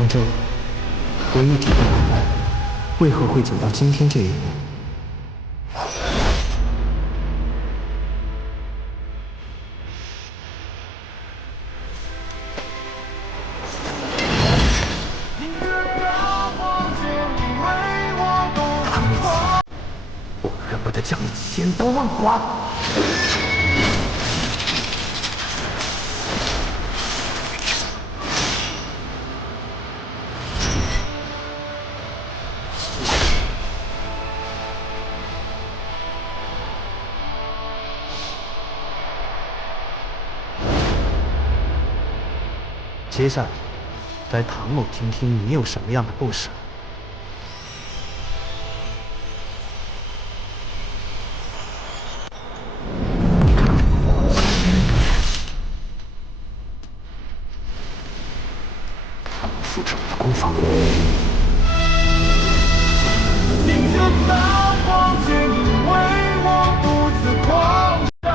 方舟，我一直不明白，为何会走到今天这一步。唐一奇，我恨不得将你千刀万剐！接下来，来唐某听听你有什么样的故事。复仇的攻防。迎着大风，请你为我独自狂想。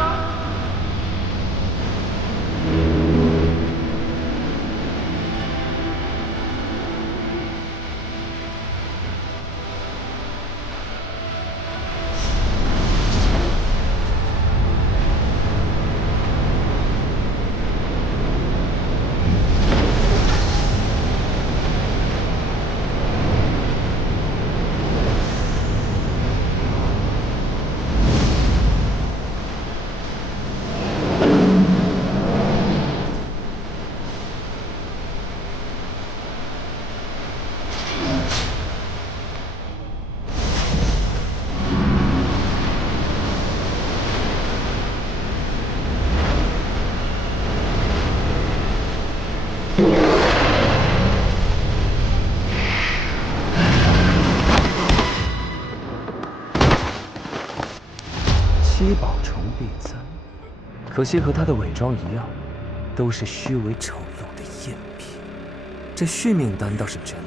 七宝重璧簪，可惜和他的伪装一样，都是虚伪丑陋的赝品。这续命丹倒是真的，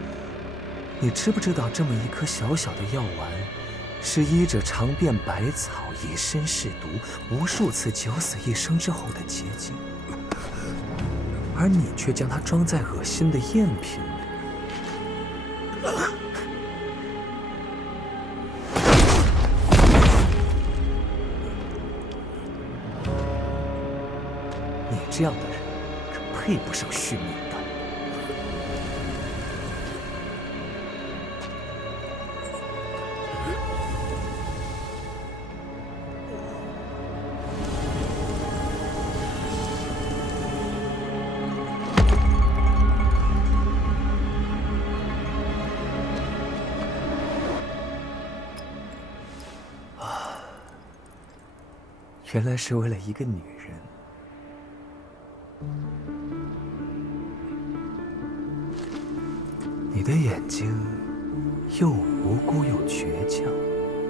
你知不知道这么一颗小小的药丸，是医者尝遍百草，以身试毒，无数次九死一生之后的结晶，而你却将它装在恶心的赝品里。你这样的人，可配不上续命丹。原来是为了一个女人。你的眼睛又无辜又倔强，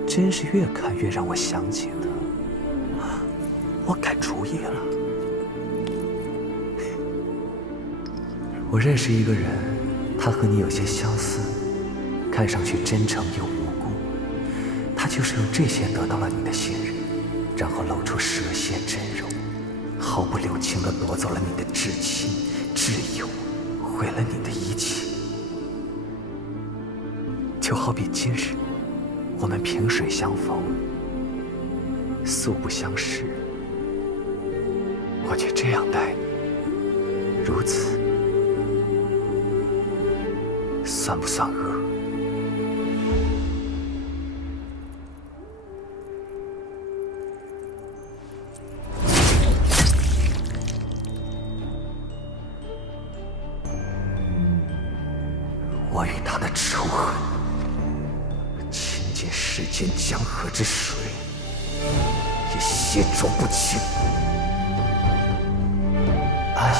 真是越看越让我想起他。我改主意了。我认识一个人，他和你有些相似，看上去真诚又无辜。他就是用这些得到了你的信任，然后露出蛇蝎真容，毫不留情地夺走了你的至亲挚友，毁了你的一切。就好比今日，我们萍水相逢，素不相识，我却这样待你，如此，算不算恶？我与他的仇恨，倾尽世间江河之水，也血浊不清。阿言。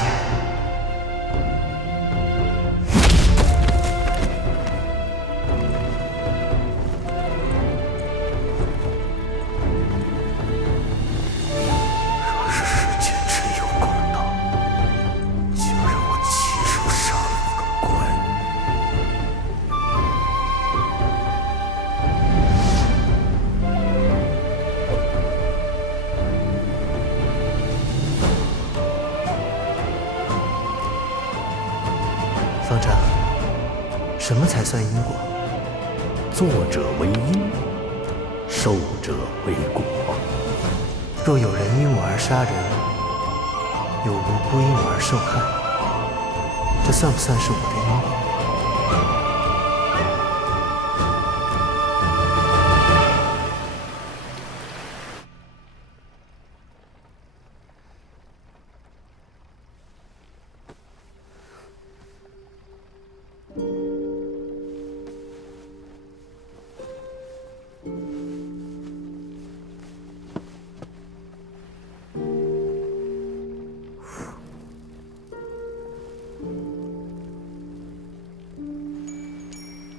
若是世间真有公道，就让我亲手杀了那个官。什么才算因果？作者为因，受者为果。若有人因我而杀人，有无辜因我而受害，这算不算是我的因果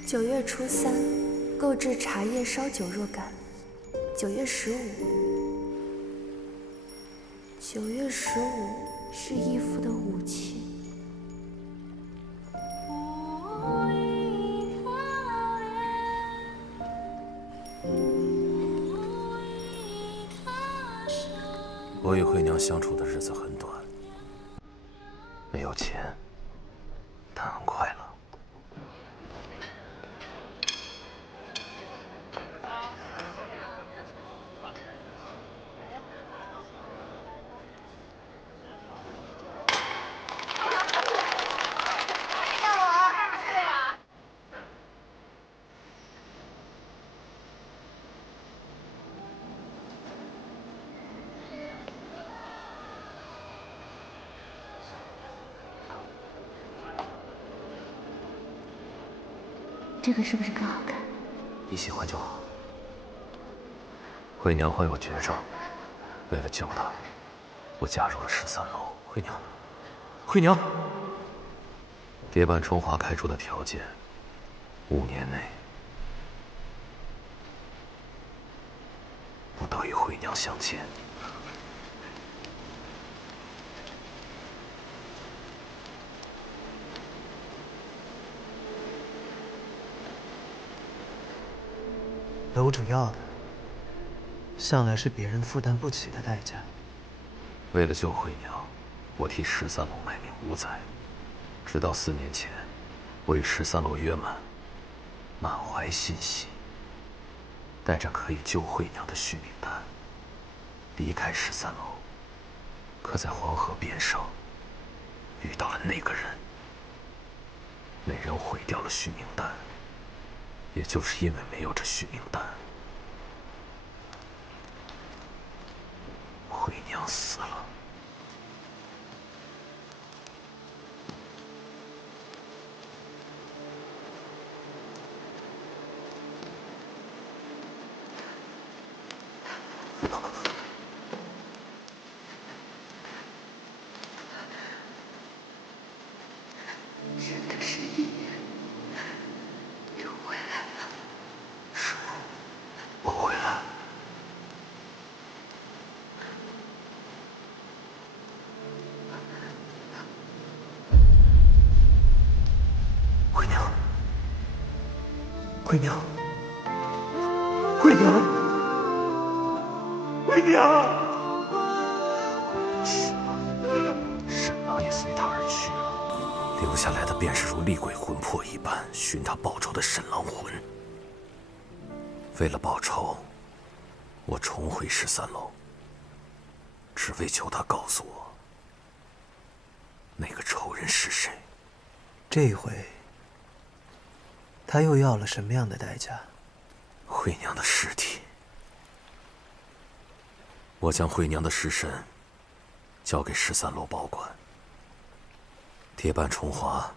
？9月初3，购置茶叶烧酒若干。9月15，9月15是义父的武器。我与慧娘相处的日子很短，没有钱，但很快乐。这个是不是更好看？你喜欢就好。慧娘患有绝症，为了救她，我加入了13楼。慧娘，慧娘，蝶伴春华开出的条件，5年内不得与慧娘相见。楼主要的，向来是别人负担不起的代价。为了救慧娘，我替13楼卖命无载，直到4年前，我与13楼约满，满怀欣喜，带着可以救慧娘的续命丹，离开13楼。可在黄河边上，遇到了那个人，那人毁掉了续命丹。也就是因为没有这续命丹，慧娘死了。真的是你。我回来。慧娘，慧娘，慧娘，慧娘！沈郎也随他而去了，留下来的便是如厉鬼魂魄一般寻他报仇的沈郎魂。为了报仇，我重回13楼，只为求他告诉我，那个仇人是谁。这一回，他又要了什么样的代价？慧娘的尸体。我将慧娘的尸身交给13楼保管。蝶伴春华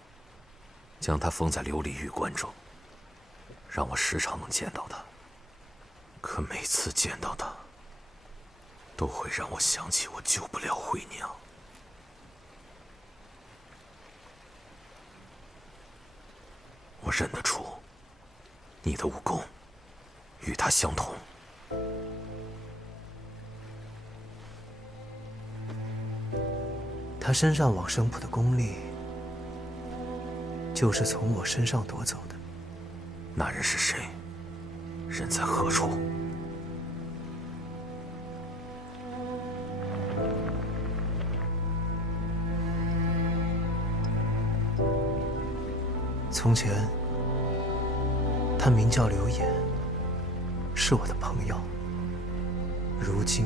将她封在琉璃玉棺中，让我时常能见到她。可每次见到她，都会让我想起我救不了慧娘。我认得出你的武功与她相同。他身上往生谱的功力，就是从我身上夺走的。那人是谁？人在何处？从前，他名叫刘岩，是我的朋友。如今，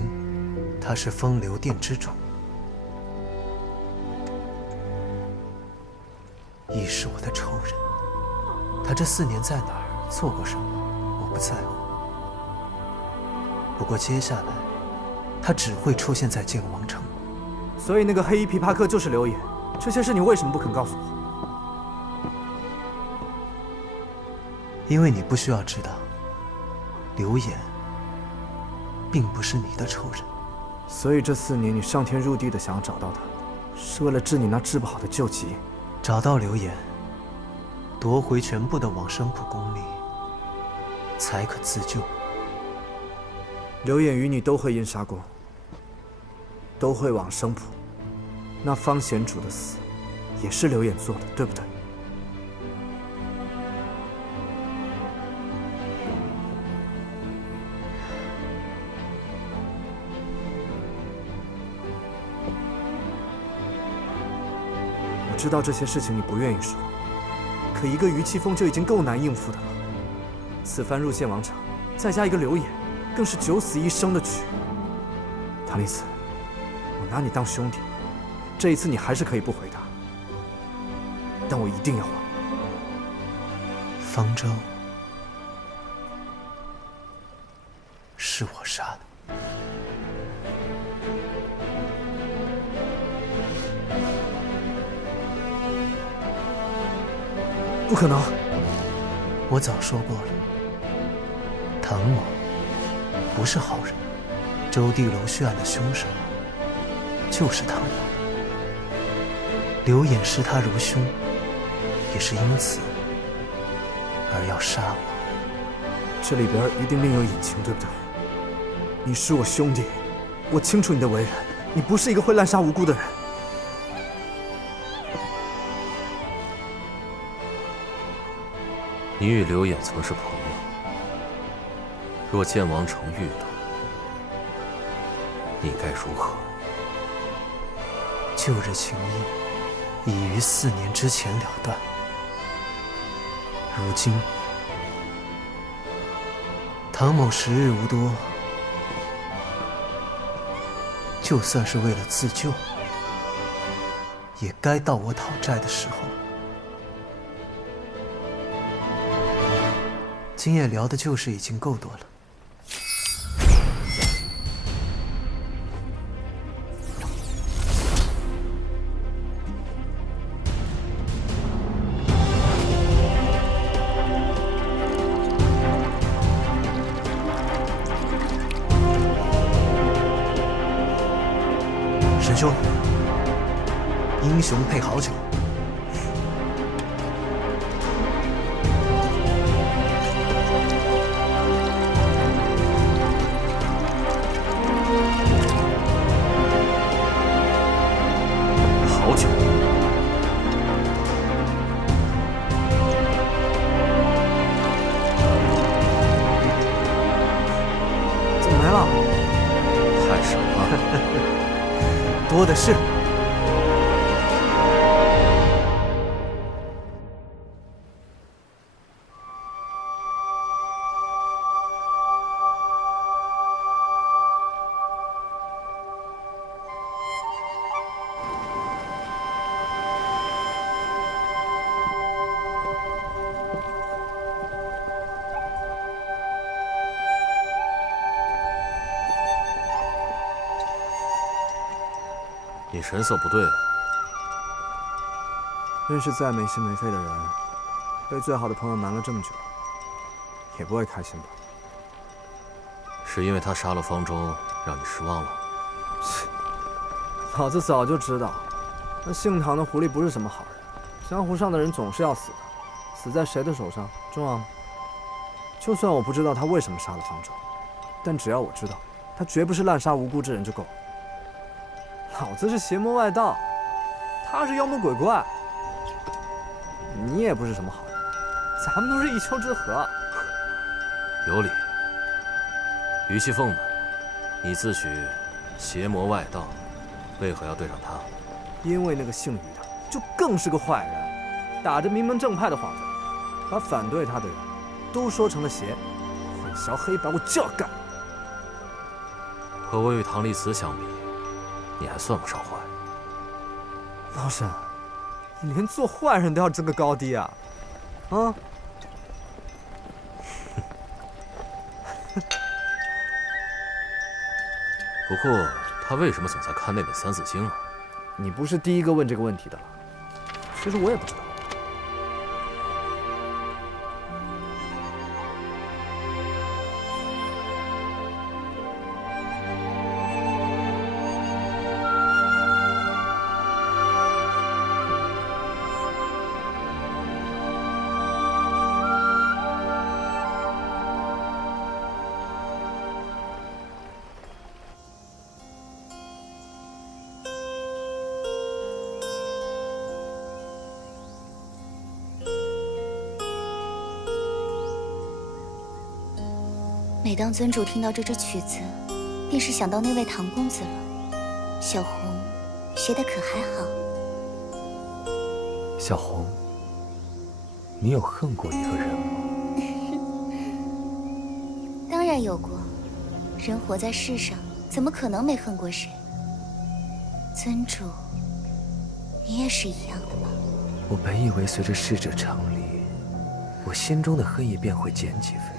他是风流殿之主，亦是我的仇人。他这4年在哪儿做过什么，我不在乎。不过接下来，他只会出现在剑王城。所以那个黑衣琵琶客就是刘野，这些事你为什么不肯告诉我？因为你不需要知道，刘岩并不是你的仇人。所以这4年你上天入地的想要找到他，是为了治你那治不好的旧疾。找到刘岩，夺回全部的往生浦功力，才可自救。刘演与你都会阴杀过，都会往生浦。那方贤主的死，也是刘演做的，对不对？我知道这些事情你不愿意说，可一个于气风就已经够难应付的了。此番入献王城，再加一个刘演，更是九死一生的局。唐丽子，我拿你当兄弟，这一次你还是可以不回答，但我一定要还。方舟是我杀的。不可能！我早说过了，唐某不是好人。周地楼血案的凶手就是唐某。刘演视他如兄，也是因此而要杀我。这里边一定另有隐情，对不对？你是我兄弟，我清楚你的为人，你不是一个会滥杀无辜的人。你与刘演曾是朋友，若剑王城遇到，你该如何？旧日情谊已于4年之前了断，如今唐某时日无多，就算是为了自救，也该到我讨债的时候。今夜聊的旧事已经够多了。沈兄，英雄配好酒。好酒。怎么没了？太少了。多的是。你神色不对啊。认识再没心没肺的人，被最好的朋友瞒了这么久，也不会开心吧？是因为他杀了方舟，让你失望了？老子早就知道，那姓唐的狐狸不是什么好人。江湖上的人总是要死的，死在谁的手上重要吗？就算我不知道他为什么杀了方舟，但只要我知道他绝不是滥杀无辜之人就够了。老子是邪魔外道，他是妖魔鬼怪。你也不是什么好人，咱们都是一丘之貉。有理。于气凤呢？你自诩邪魔外道，为何要对上他？因为那个姓于的就更是个坏人，打着名门正派的幌子，把反对他的人都说成了邪，混淆黑白，我就要干。和我与唐丽慈相比，你还算不上坏。老沈，你连做坏人都要争个高低啊？啊？不过他为什么总在看那本《三字经》啊？你不是第一个问这个问题的了。其实我也不知道。每当尊主听到这支曲子，便是想到那位唐公子了。小红学得可还好？小红，你有恨过一个人吗？当然有过，人活在世上，怎么可能没恨过谁？尊主，你也是一样的吗？我本以为随着逝者长离，我心中的恨意便会减几分。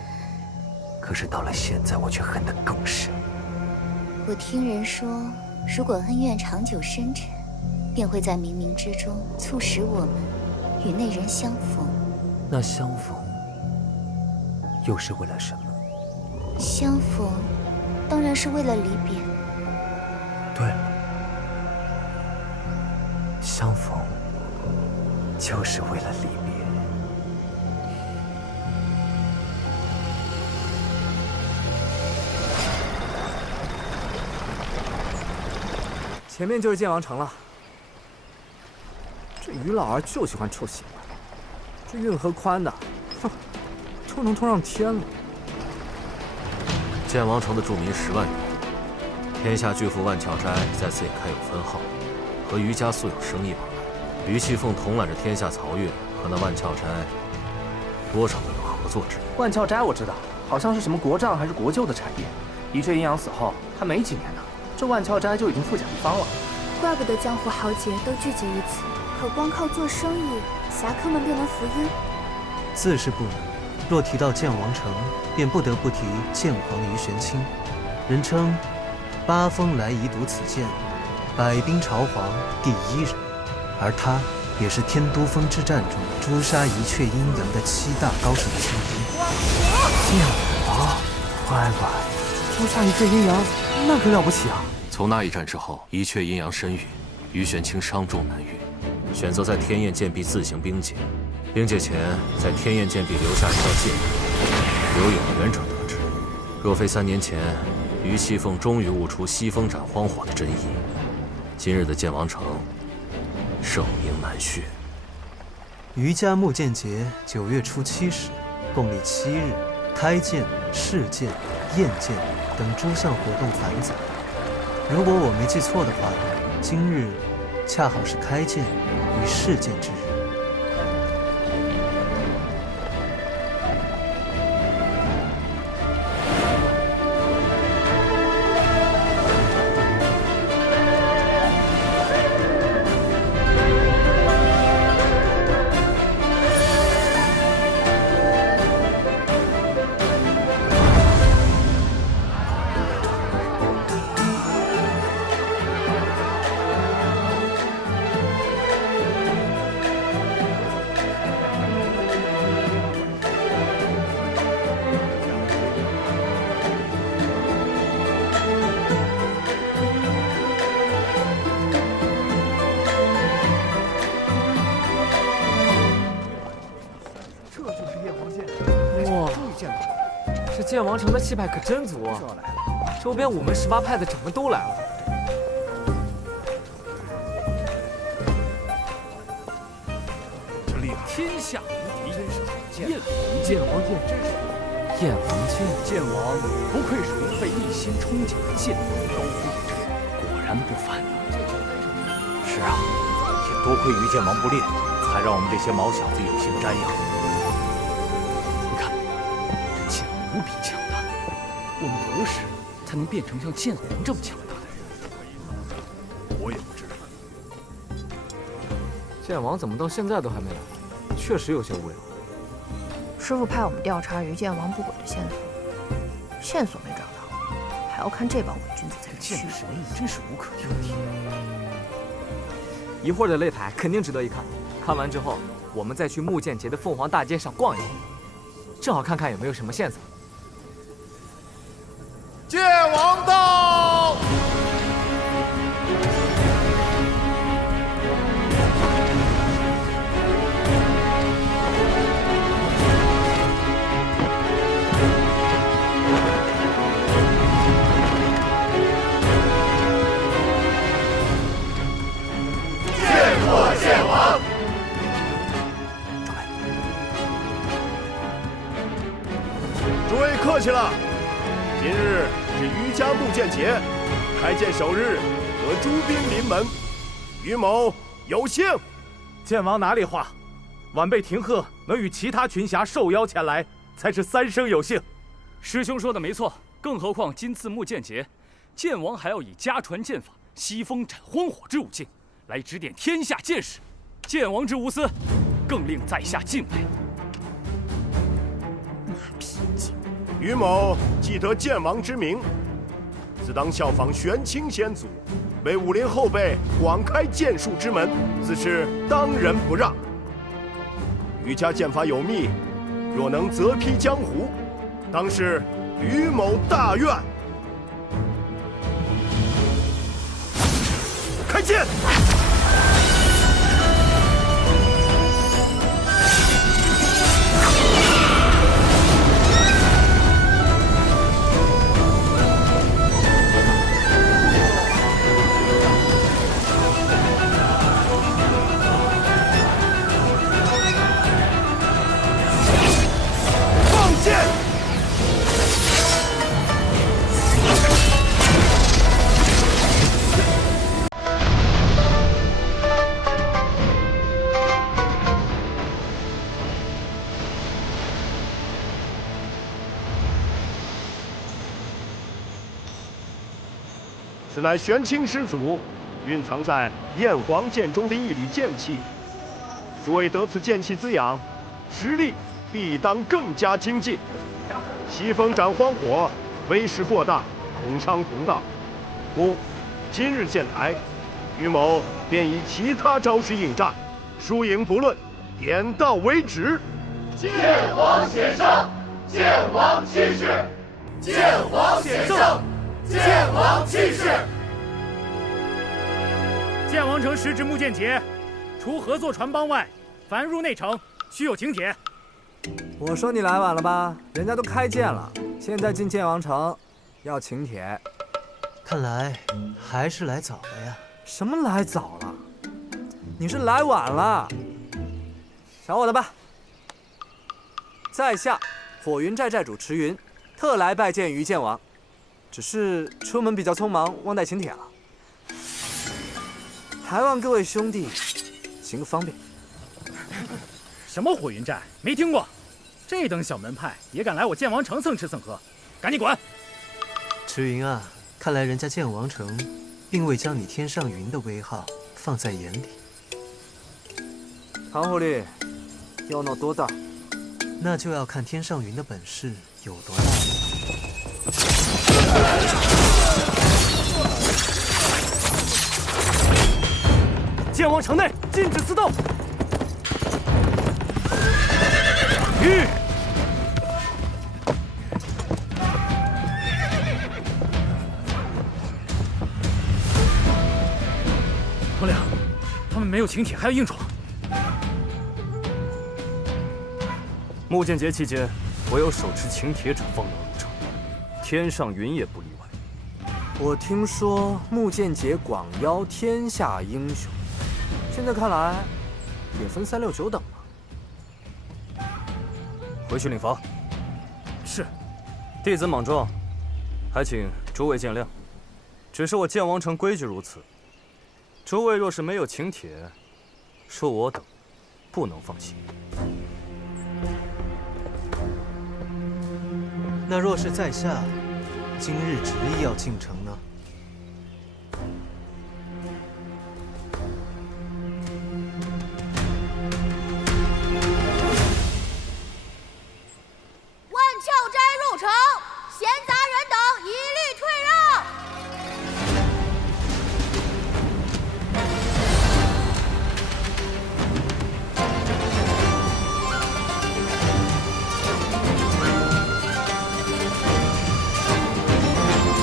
可是到了现在，我却恨得更深。我听人说，如果恩怨长久深沉，便会在冥冥之中促使我们与那人相逢。那相逢又是为了什么？相逢，当然是为了离别。对了，相逢就是为了离别。前面就是剑王城了。这于老儿就喜欢臭血脉，这运河宽的，哼，就能通上天了。剑王城的住民10万余，天下巨富万翘斋在此也开有分号，和于家素有生意往来。于气凤统揽着天下漕运，和那万翘斋多少都有合作之意。万翘斋我知道，好像是什么国丈还是国舅的产业。宜阙阴阳死后，还没几年呢，这万翘斋就已经富甲一方了。怪不得江湖豪杰都聚集于此，可光靠做生意，侠客们便能服膺？自是不能。若提到剑王城，便不得不提剑皇于玄清，人称八风来移独此剑，百兵朝皇第1人，而他也是天都峰之战中诛杀一阙阴阳的7大高手之一。剑王，乖乖，诛杀一阙阴阳，那可了不起啊！从那一战之后，一阙阴阳身陨，于玄清伤重难愈，选择在天焰剑壁自行兵解。兵解前，在天焰剑壁留下一道戒，留有缘者得之。若非3年前，于气凤终于悟出西风斩荒火的真意，今日的剑王城，盛名难续。于家木剑节9月初7时，共历7日，开剑、试剑、验剑等诸项活动繁杂。如果我没记错的话，今日恰好是开剑与试剑之日。这剑王城的气派可真足啊！周边5门18派的掌门都来了。这厉害！天下无敌，真是罕见。剑王剑，燕王剑，剑王不愧是吾辈一心憧憬的剑王高飞，果然不凡啊！是啊，也多亏于剑王不烈，才让我们这些毛小子有幸瞻仰。你看，无比强大。我们何时才能变成像剑皇这么强大的人？我也不知道。剑王怎么到现在都还没来？确实有些无聊。师傅派我们调查于剑王不轨的线索，线索没找到，还要看这帮伪君子在这剑神力真是无可挑剔。一会儿的擂台肯定值得一看，看完之后，我们再去木剑节的凤凰大街上逛一逛，正好看看有没有什么线索。剑王到！见过剑王！诸位客气了，今日是余家木剑节，开剑首日，得诸兵临门，余某有幸。剑王哪里话，晚辈廷鹤能与其他群侠受邀前来，才是三生有幸。师兄说的没错，更何况今次木剑节，剑王还要以家传剑法西风斩荒火之武境来指点天下剑士，剑王之无私，更令在下敬佩。余某既得剑王之名，自当效仿玄清先祖，为武林后辈广开剑术之门，自是当仁不让。余家剑法有秘，若能择披江湖，当是余某大愿。开剑！此乃玄清师祖蕴藏在燕皇剑中的一缕剑气，诸位得此剑气滋养，实力必当更加精进。西风斩荒火，威势过大，恐伤同道，故今日剑台，余某便以其他招式应战，输赢不论，点到为止。剑王显圣，剑王气势，剑王显圣。剑王气势！剑王城时值木剑节，除合作船帮外，凡入内城须有请帖。我说你来晚了吧？人家都开剑了，现在进剑王城要请帖。看来还是来早了呀。什么来早了？你是来晚了。瞧我的吧，在下火云寨寨主迟云，特来拜见于剑王。只是出门比较匆忙，忘带请帖了，还望各位兄弟行个方便。什么火云寨？没听过，这等小门派也敢来我剑王城蹭吃蹭喝，赶紧滚！迟云啊，看来人家剑王城并未将你天上云的威号放在眼里。唐狐狸，要闹多大？那就要看天上云的本事有多大了。剑王城内禁止私斗。头领，他们没有请帖还要硬闯。木剑节期间，唯有手持请帖者方能入城，天上云也不例外。我听说木剑节广邀天下英雄，现在看来也分3、6、9等了。回去领罚。是。弟子莽撞，还请诸位见谅。只是我剑王城规矩如此，诸位若是没有请帖，恕我等不能放心。那若是在下今日执意要进城呢？万鞘斋入城，闲杂人等一律退让。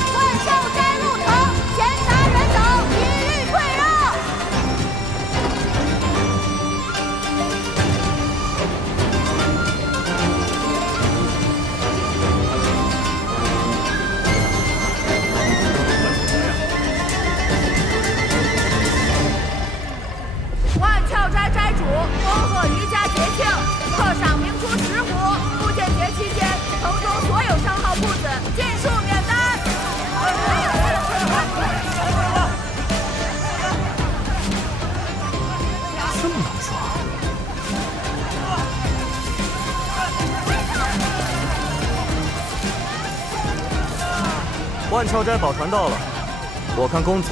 万鞘斋入城，闲杂人等一律退让。万鞘斋斋主恭贺渔家节庆，特赏鸣出10壶。木剑节期间，城中所有商号铺子尽数免单。这么能说？万鞘斋宝船到了，我看公子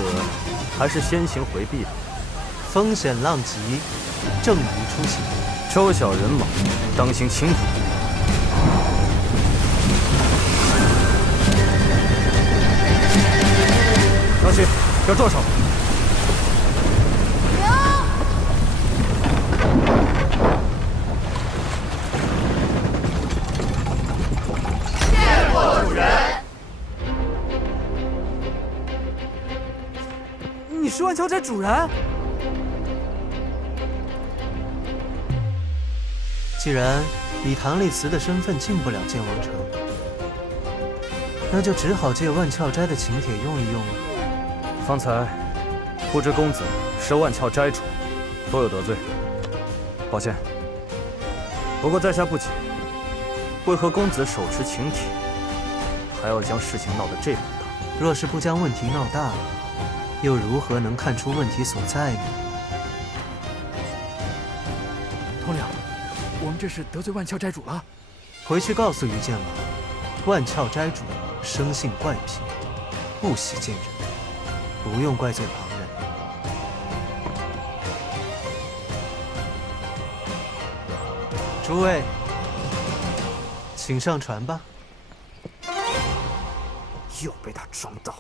还是先行回避吧。风险浪急，正宜出行。周小人马，当心轻浮。张鑫，要撞上了。见过主人。你是万鞘斋主人？既然以唐立慈的身份进不了剑王城，那就只好借万鞘斋的请帖用一用了。方才不知公子是万鞘斋主，多有得罪，抱歉。不过在下不解，为何公子手持请帖，还要将事情闹得这般大？若是不将问题闹大了，又如何能看出问题所在呢？统领，我们这是得罪万鞘斋主了。回去告诉于剑王，万鞘斋主生性怪癖，不喜见人，不用怪罪旁人。诸位，请上船吧。又被他撞到了。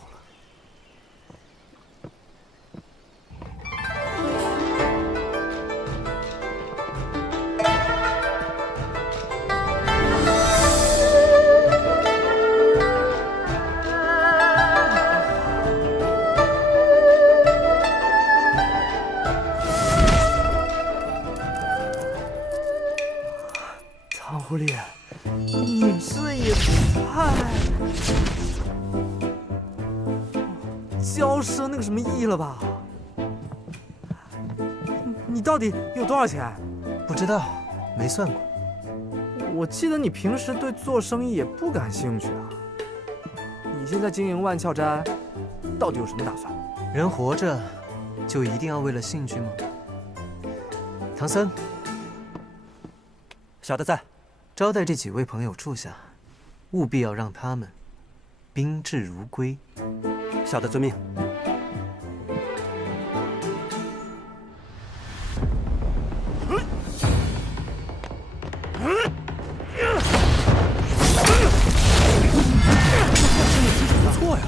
唐狐狸，你这也太……骄奢那个什么意了吧？你到底有多少钱？不知道，没算过。我记得你平时对做生意也不感兴趣啊。你现在经营万鞘斋，到底有什么打算？人活着，就一定要为了兴趣吗？唐僧，小的在。招待这几位朋友住下，务必要让他们宾至如归。小的遵命。不错呀，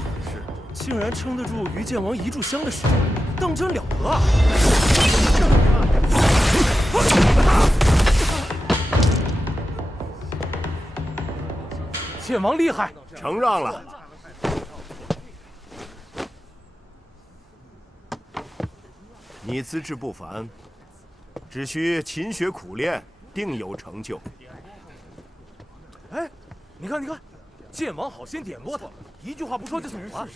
竟然撑得住于剑王一炷香的时间，当真了得啊！剑王厉害，承让了。你资质不凡，只需勤学苦练，定有成就。哎，你看，剑王好心点拨他，一句话不说就走了，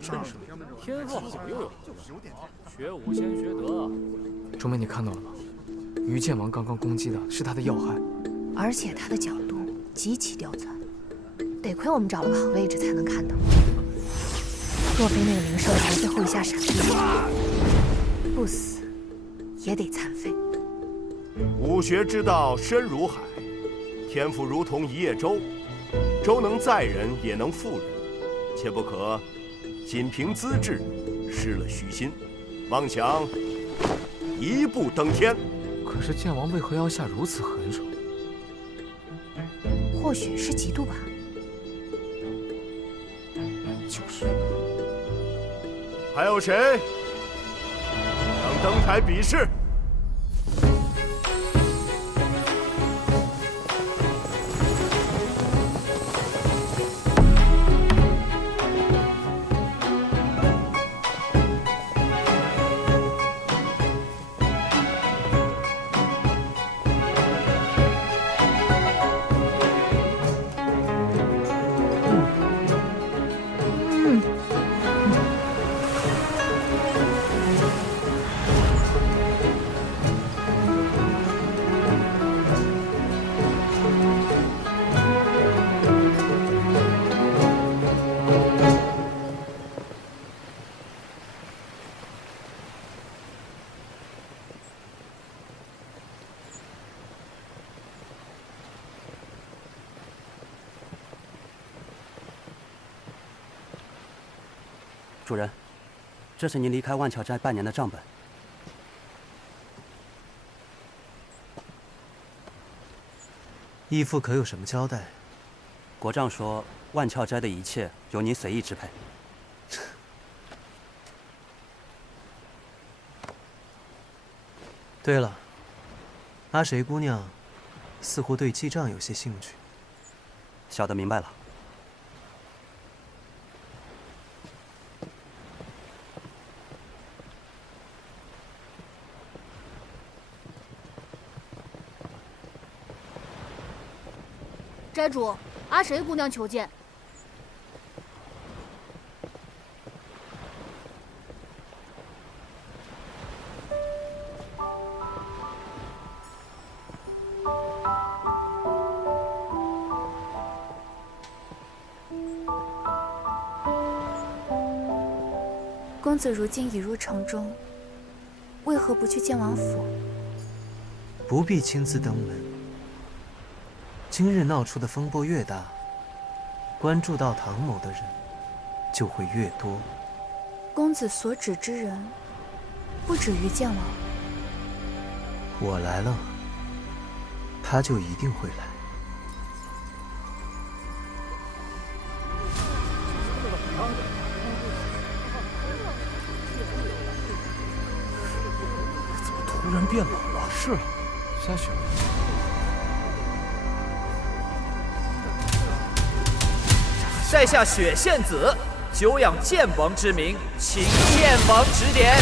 真是天赋好又有，学武先学德。钟妹，你看到了吗？于剑王刚刚攻击的是他的要害，而且他的角度极其刁钻，得亏我们找了个好位置才能看到。若非那个灵兽台最后一下闪避，不死也得残废。武学之道深如海，天赋如同一叶舟，周能载人也能覆人，切不可仅凭资质失了虚心，妄想一步登天。可是剑王为何要下如此狠手？或许是嫉妒吧。就是。还有谁想登台比试？主人，这是您离开万翘斋半年的账本。义父可有什么交代？国丈说，万翘斋的一切由您随意支配。对了，阿谁姑娘似乎对记账有些兴趣。小的明白了。斋主，阿谁姑娘求见。公子如今已入城中，为何不去剑王府？不必亲自登门。今日闹出的风波越大，关注到唐某的人就会越多。公子所指之人，不止于剑王。我来了，他就一定会来。怎么突然变冷了？是啊，下雪了。在下雪县子，久仰剑王之名，请剑王指点。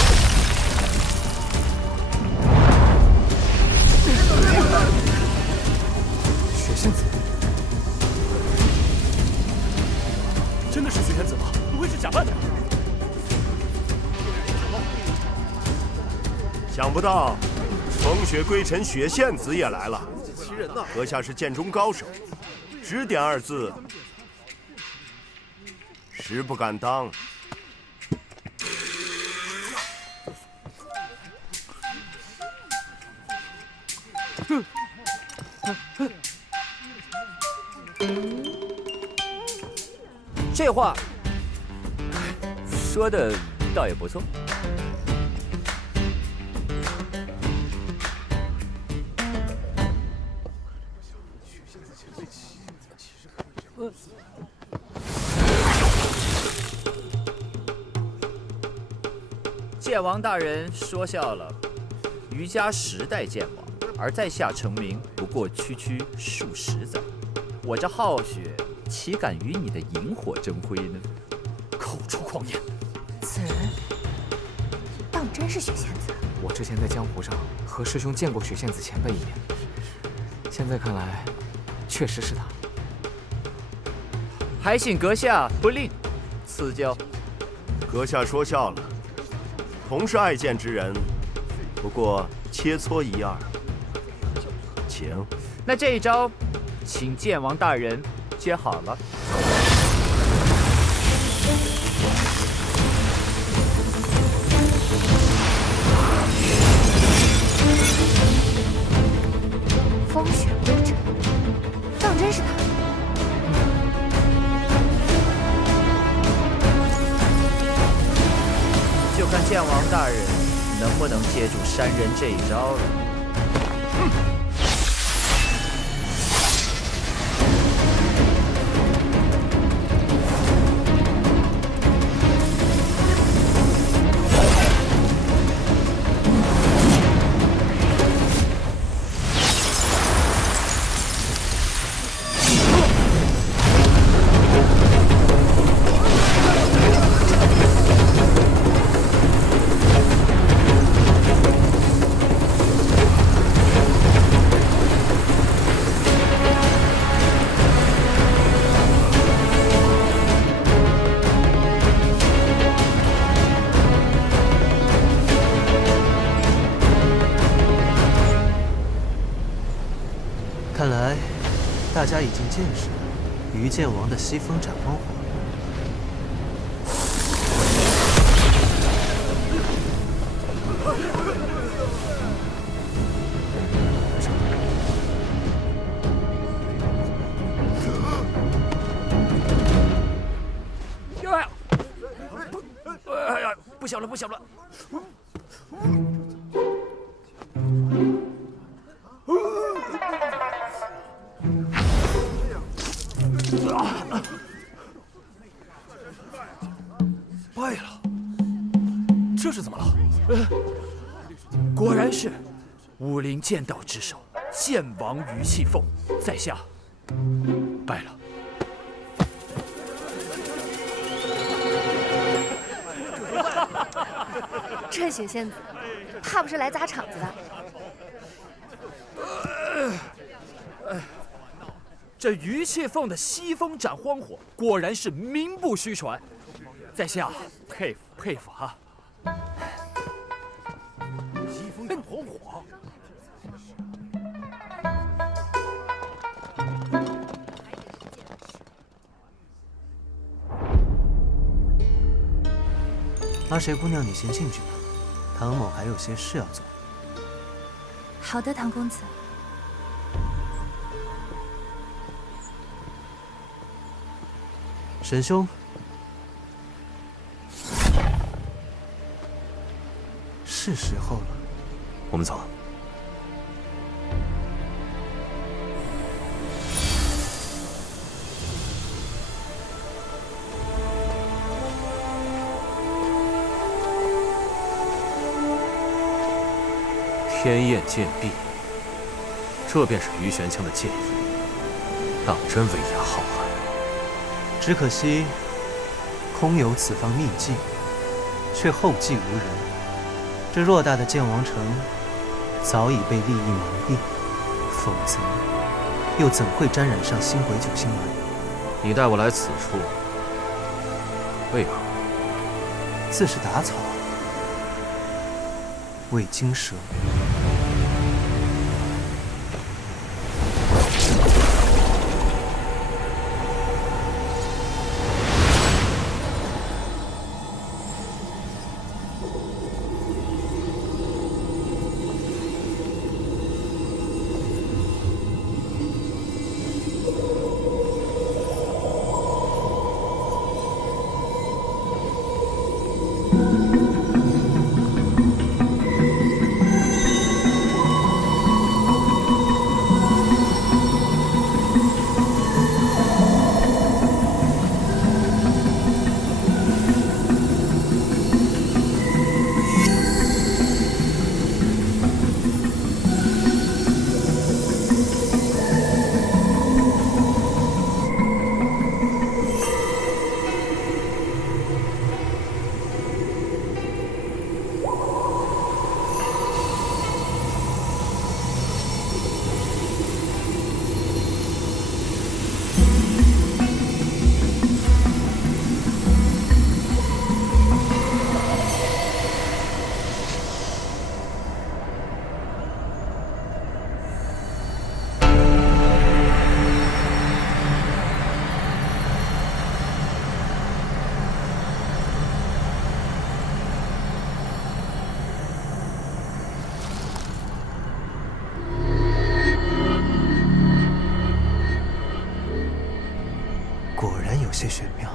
雪县子，真的是雪县子吗？不会是假扮的？想不到风雪归尘，雪县子也来了。阁下是剑中高手，指点二字，实不敢当。这话说的倒也不错。剑王大人说笑了，余家10代剑王，而在下成名不过区数十载，我这浩雪岂敢与你的萤火争辉呢？口出狂言！此人当真是雪县子？我之前在江湖上和师兄见过雪县子前辈一面，现在看来，确实是他。还请阁下不吝赐教。阁下说笑了，同是爱剑之人，不过切磋一二。请。那这一招，请剑王大人接好了。风雪归尘，当真是他。剑王大人能不能接住山人这一招了。看来大家已经见识了于剑王的西风斩光火。哎呀，不小了，不小了！败了，这是怎么了？果然是武林剑道之首剑王于气凤，在下败了。这些仙子，怕不是来砸场子的？这于气凤的西风斩荒火，果然是名不虚传，在下佩服佩服哈！西风斩荒火。阿谁姑娘，你先进去吧，唐某还有些事要做。好的，唐公子。沈兄，是时候了。我们走。天焰剑壁，这便是于玄清的剑意，当真威严浩瀚。只可惜，空有此方秘技，却后继无人。这偌大的剑王城，早已被利益蒙蔽，否则又怎会沾染上星鬼九星丸？你带我来此处，为何？自是打草，为惊蛇。些玄妙。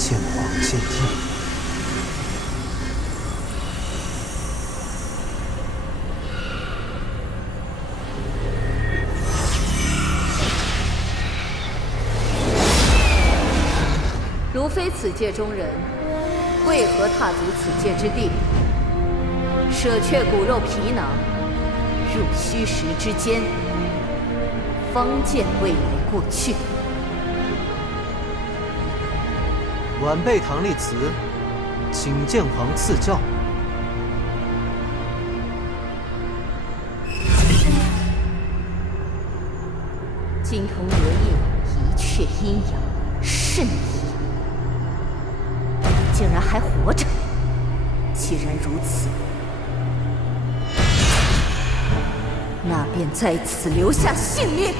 剑王剑印。如非此界中人，为何踏足此界之地？舍却骨肉皮囊，入虚实之间，方见未来过去。晚辈唐立慈，请剑皇赐教。金童得印，一阙阴阳，甚异。竟然还活着！既然如此，那便在此留下性命。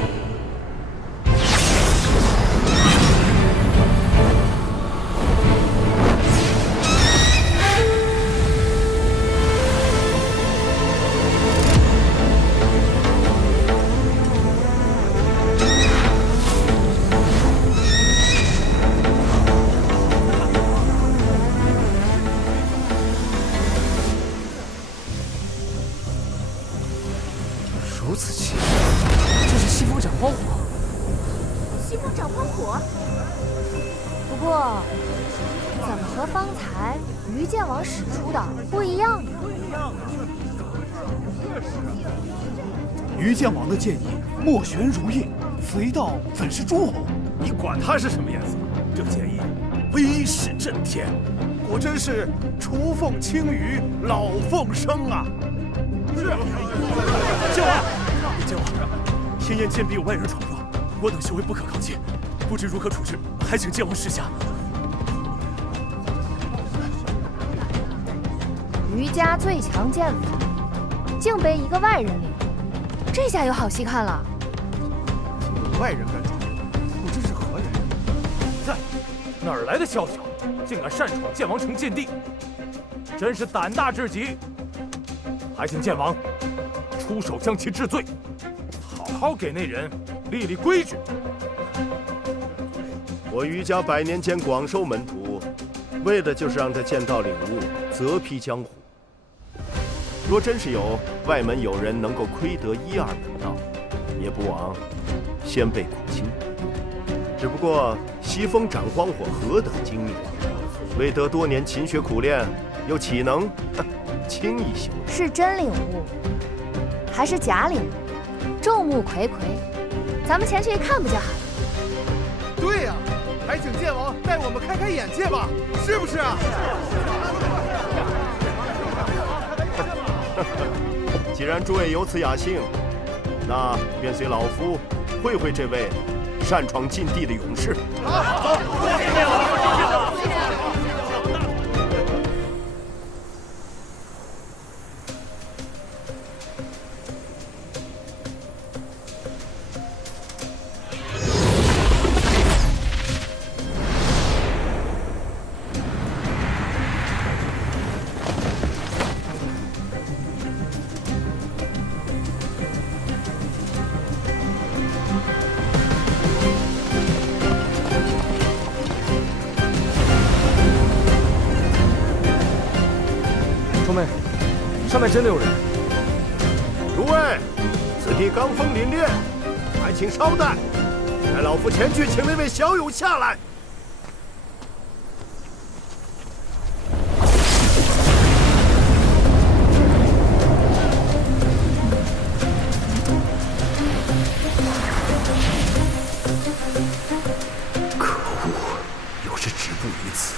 如此奇怪，这是西风斩荒火。西风斩荒火。不过，怎么和方才于剑王使出的不一样呢？于剑王的剑意墨玄如印，此一道怎是朱红？你管它是什么颜色，这剑意威势震天，果真是雏凤清于老凤生啊！是，剑王，剑王，天焰剑壁有外人闯入，我等修为不可靠近，不知如何处置，还请剑王示下。于家最强剑法，竟被一个外人领，这下有好戏看了。外人敢闯入，不知是何人？在哪儿来的宵小，竟敢擅闯剑王城禁地，真是胆大至极！还请剑王出手将其治罪，好好给那人立立规矩。我于家100年间广收门徒，为的就是让他剑道领悟，择披江湖。若真是有外门友人能够窥得1、2门道，也不枉先辈苦心。只不过西风斩荒火何等精密，未得多年勤学苦练，又岂能轻易修？是真领悟，还是假领悟？众目睽睽，咱们前去一看不就好了？对呀，还请剑王带我们开开眼界吧，是不是啊？既然诸位有此雅兴，那便随老夫会会这位擅闯禁地的勇士。好，走。兄妹，上面真的有人！诸位，此地罡风凛冽，还请稍待，待老夫前去请那位小友下来。可恶，又是止步于此。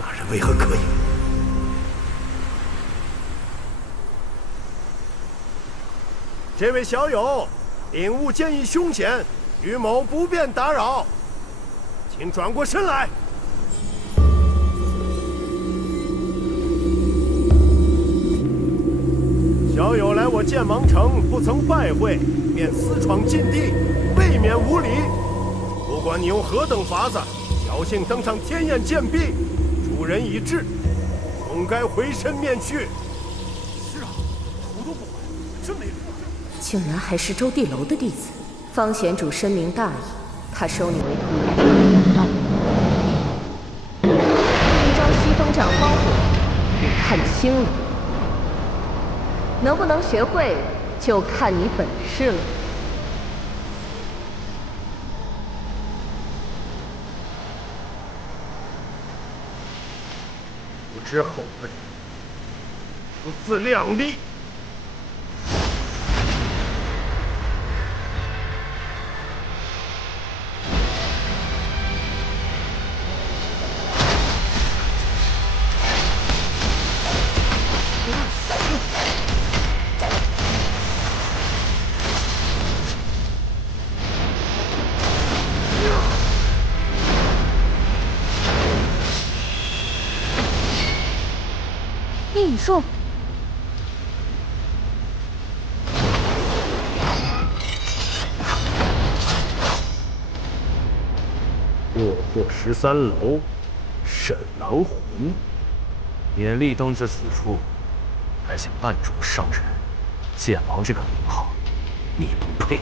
那人为何可以？这位小友，领悟剑意凶险，于某不便打扰，请转过身来。小友来我剑王城，不曾拜会，便私闯禁地，未免无礼。不管你用何等法子，侥幸登上天焰剑壁，主人已至，总该回身面叙。是啊，头都不回，真没礼。竟然还是周地楼的弟子。方贤主深明大义，他收你为徒。清了。能不能学会，就看你本事了。不知后辈，不自量力！阴影术，卧破13楼，沈狼魂。眼力登至此处，还想暗中伤人，剑王这个名号，你不配。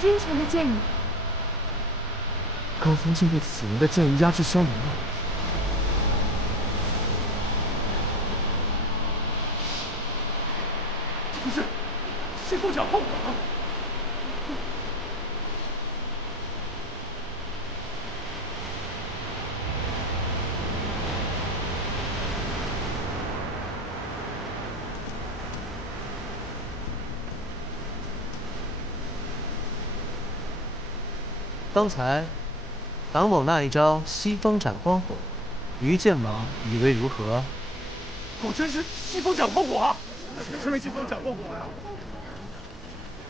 金钱的剑影，高峰竟被此人的剑意压制消融了。这不是西风角后果吗？刚才党某那一招西风斩荒火，于剑王以为如何？果真是西风斩荒火啊！是没西风斩荒火呀？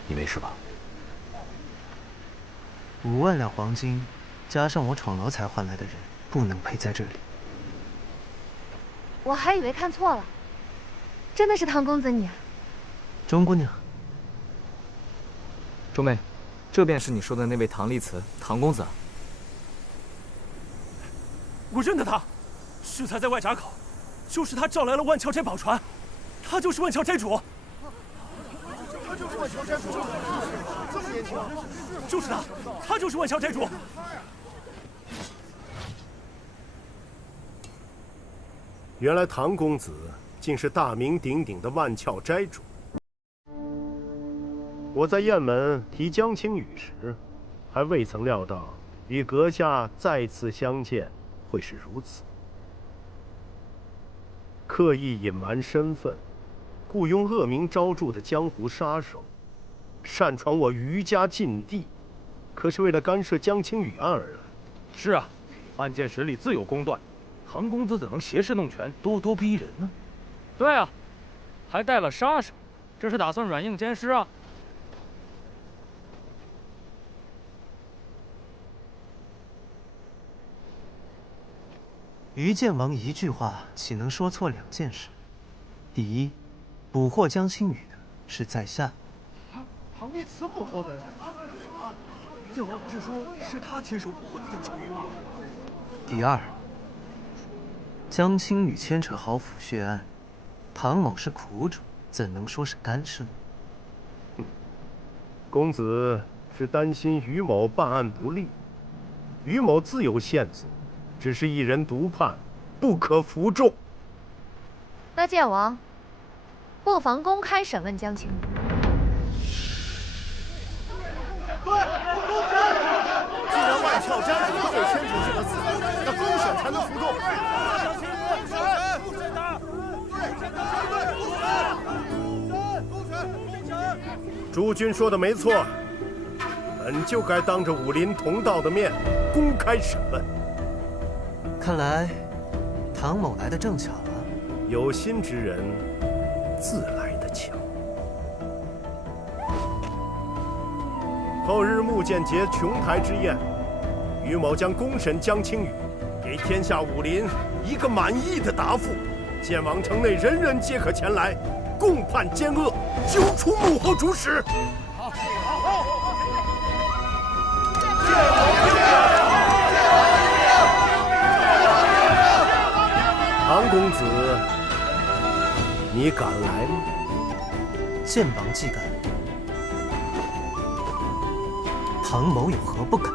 你没事吧？5万两黄金，加上我闯楼才换来的人，不能陪在这里。我还以为看错了，真的是唐公子你啊！钟姑娘，钟妹，这便是你说的那位唐丽慈，唐公子。我认得他，适才在外闸口，就是他召来了万乔斋宝船，他就是万乔斋主。他就是万乔斋主，这么年轻，就是他，他就是万乔斋主。原来唐公子竟是大名鼎鼎的万翘斋主。我在雁门提江青羽时，还未曾料到与阁下再次相见会是如此。刻意隐瞒身份，雇佣恶名昭著的江湖杀手，擅闯我余家禁地，可是为了干涉江青羽案而来。是啊，案件审理自有公断，唐公子怎能挟势弄权，咄咄逼人呢？对啊，还带了杀手，这是打算软硬兼施啊！于剑王一句话，岂能说错2件事？第一，捕获江青羽的是在下。唐丽慈捕获的人，剑王不是说是他亲手捕获的江青羽吗？第二，江青羽牵扯豪府血案，唐某是苦主，怎能说是干涉？公子是担心于某办案不力，于某自有线索，只是一人独判，不可服众。那剑王，不妨公开审问江青羽。对，既然万翘斋主都被牵扯进了此案，那公审才能服众。诸君说的没错，本就该当着武林同道的面公开审问。看来唐某来的正巧啊！有心之人，自来的巧。后日木剑节琼台之宴，于某将公审江青羽，给天下武林一个满意的答复。剑王城内人人皆可前来，共判奸恶，揪出幕后主使。好，唐公子，你敢来吗？剑王既敢，唐某有何不敢？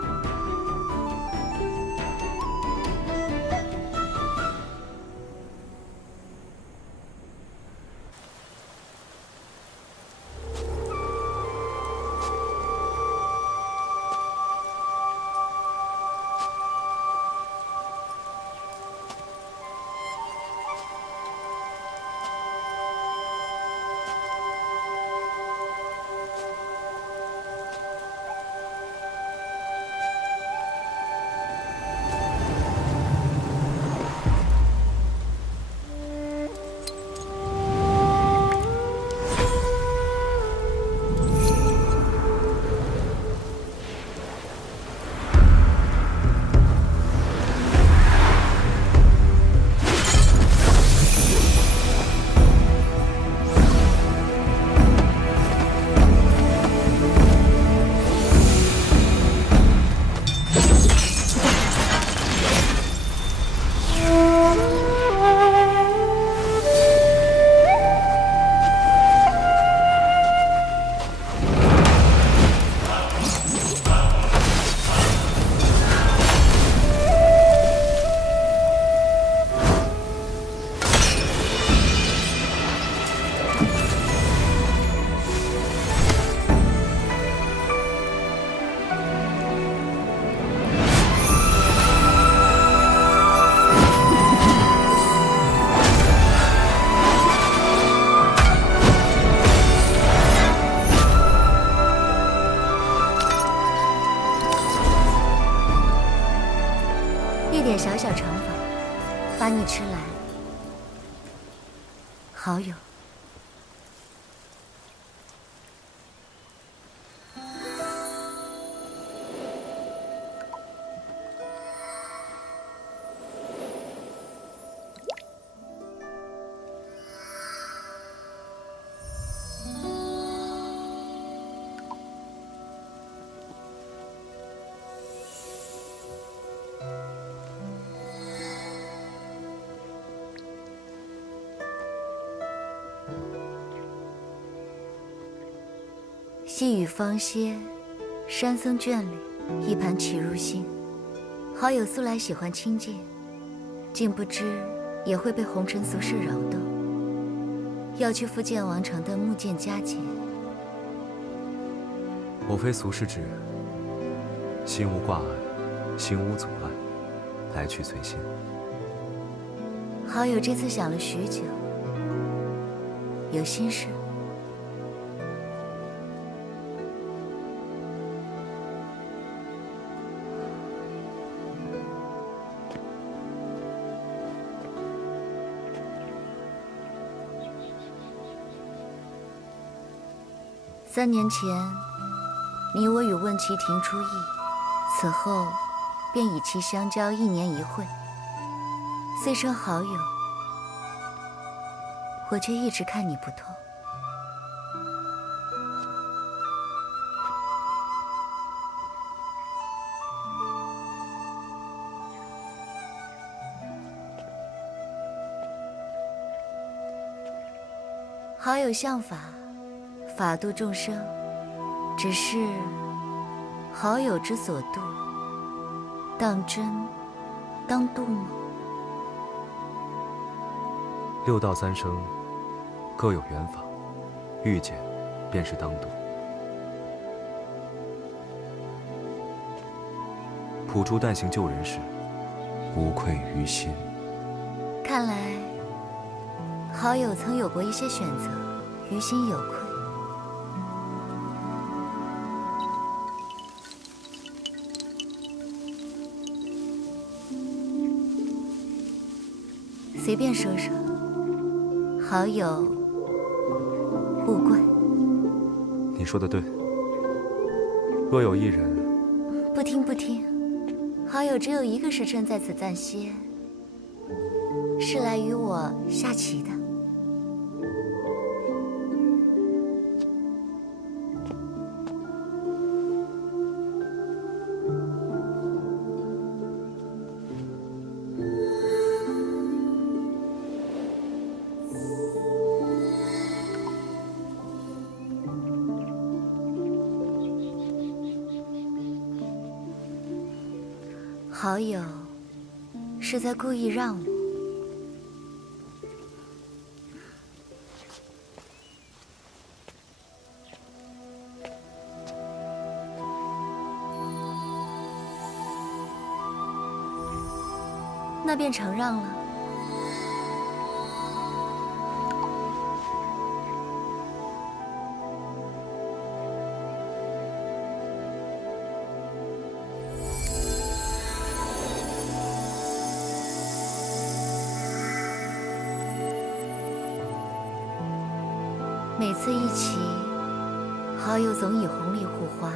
小小尝法，把你吃来，好友。细雨芳歇，山僧眷侣，一盘起入心。好友素来喜欢清静，竟不知也会被红尘俗世扰动。要去赴剑王城的木剑佳节，我非俗世之人，心无挂碍，心无阻碍，来去随心。好友这次想了许久，有心事。3年前，你我与问其庭初议，此后便以其相交1年1会，虽称好友，我却一直看你不透。好友向法，法度众生，只是好友之所度，当真当度吗？6道3生各有缘法，遇见便是当度。普诸但行救人事，无愧于心。看来好友曾有过一些选择，于心有愧。随便说说。好友勿怪。你说的对，若有一人……不听不听，好友只有一个时辰在此暂歇，是来与我下棋的。好友是在故意让我。那便承让了。每次一起，好友总以红利护花，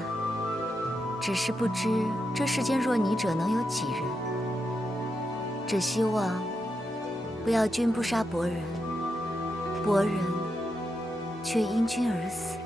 只是不知这世间若你者能有几人。只希望不要君不杀伯仁，伯仁却因君而死。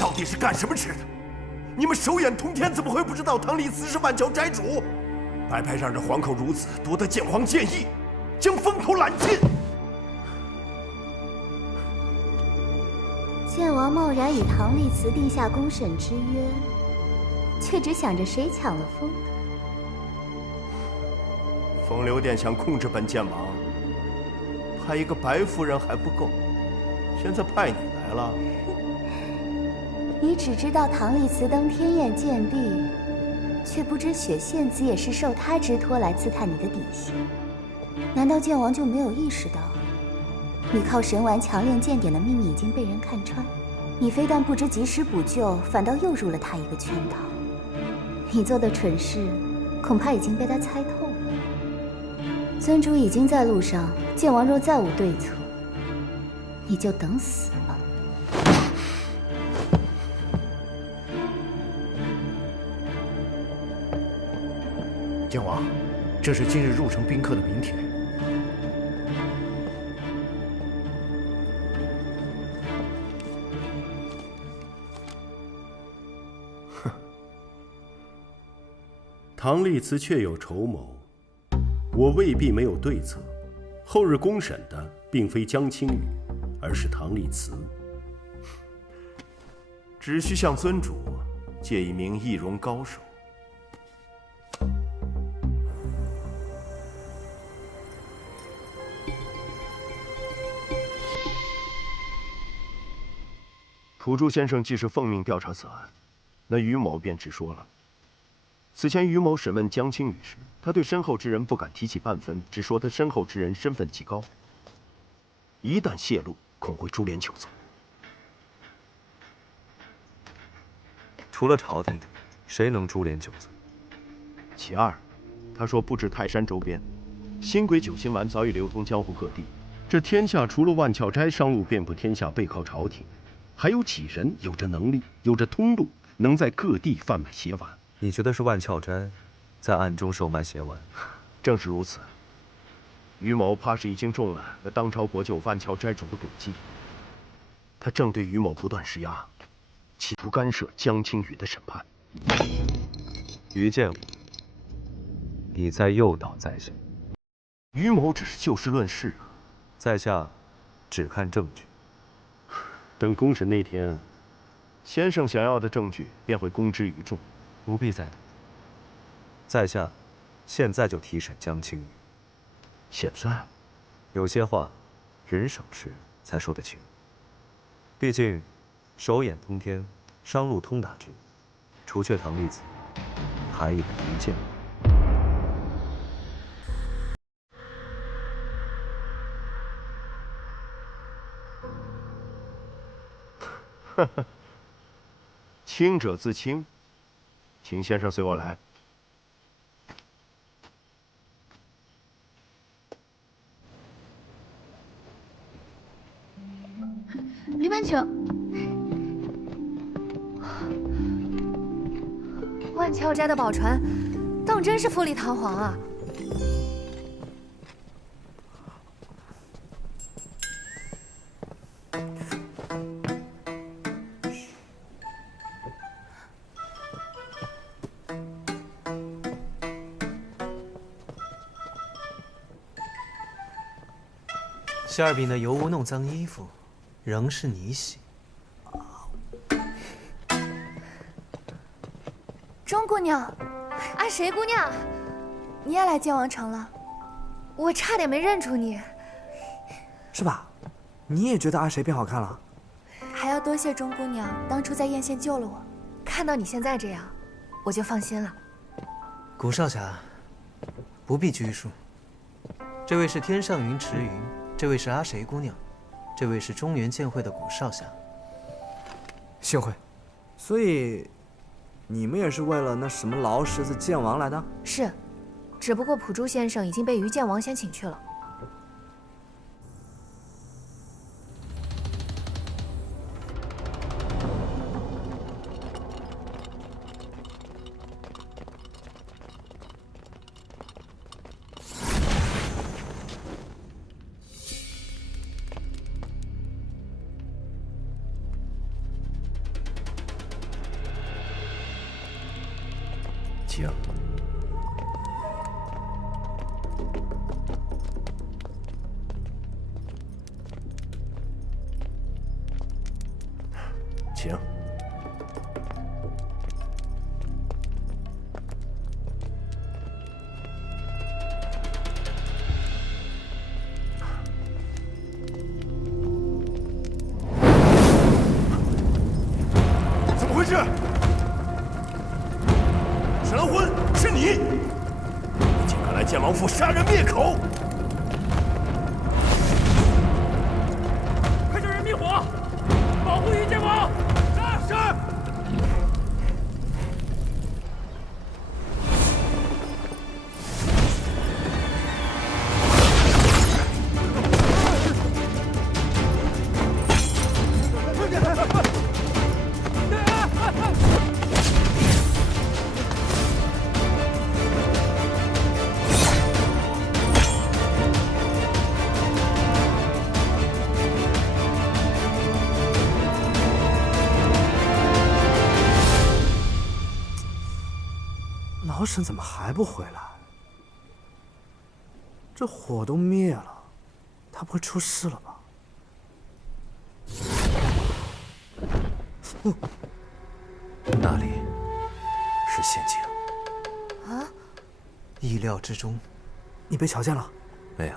到底是干什么吃的？你们手眼通天，怎么会不知道唐丽慈是万桥斋主？白白让这皇口孺子夺得剑皇剑意，将风头揽尽。剑王贸然与唐丽慈定下公审之约，却只想着谁抢了风头。风流殿想控制本剑王，派一个白夫人还不够，现在派你来了。你只知道唐丽慈登天焰剑壁，却不知雪线子也是受他之托来刺探你的底细。难道剑王就没有意识到，你靠神丸强炼剑典的秘密已经被人看穿？你非但不知及时补救，反倒又入了他一个圈套。你做的蠢事，恐怕已经被他猜透了。尊主已经在路上，剑王若再无对策，你就等死吧。剑王，这是今日入城宾客的名帖。哼，唐丽慈确有筹谋，我未必没有对策。后日公审的并非江青羽，而是唐丽慈。只需向尊主借一名易容高手。土著先生既是奉命调查此案，那于某便直说了。此前于某审问江青羽时，他对身后之人不敢提起半分，只说他身后之人身份极高，一旦泄露，恐会株连九族。除了朝廷，谁能株连九族？其二，他说不止泰山周边，新鬼九星丸早已流通江湖各地。这天下除了万窍斋商路遍布天下，背靠朝廷。还有几人有着能力，有着通路，能在各地贩卖邪丸？你觉得是万窍斋在暗中售卖邪丸？正是如此。于某怕是已经中了那当朝国舅万窍斋主的诡计，他正对于某不断施压，企图干涉江青羽的审判。于剑武，你在诱导在下。于某只是就事论事啊，在下只看证据。等公审那天，先生想要的证据便会公之于众。不必再等，在下现在就提审江青羽。现在？有些话，人省时才说得清。毕竟，手眼通天，商路通达之，除却唐弟子，还有一剑。呵呵，清者自清，请先生随我来。李半球，万乔斋的宝船，当真是富丽堂皇啊！馅饼的油污弄脏衣服，仍是你洗。钟姑娘，啊，谁姑娘？你也来剑王城了？我差点没认出你。是吧？你也觉得阿谁变好看了？还要多谢钟姑娘当初在艳县救了我。看到你现在这样，我就放心了。古少侠，不必拘束。这位是天上云池云，这位是阿谁姑娘，这位是中原剑会的古少侠。幸会。所以，你们也是为了那什么劳什子剑王来的？是，只不过普珠先生已经被于剑王先请去了。请。请。怎么回事？神昏，是你！你竟敢来剑王府杀人灭口！快叫人灭火，保护于剑王！是。老沈怎么还不回来？这火都灭了，他不会出事了吧？那里是陷阱啊！意料之中。你被瞧见了？没有。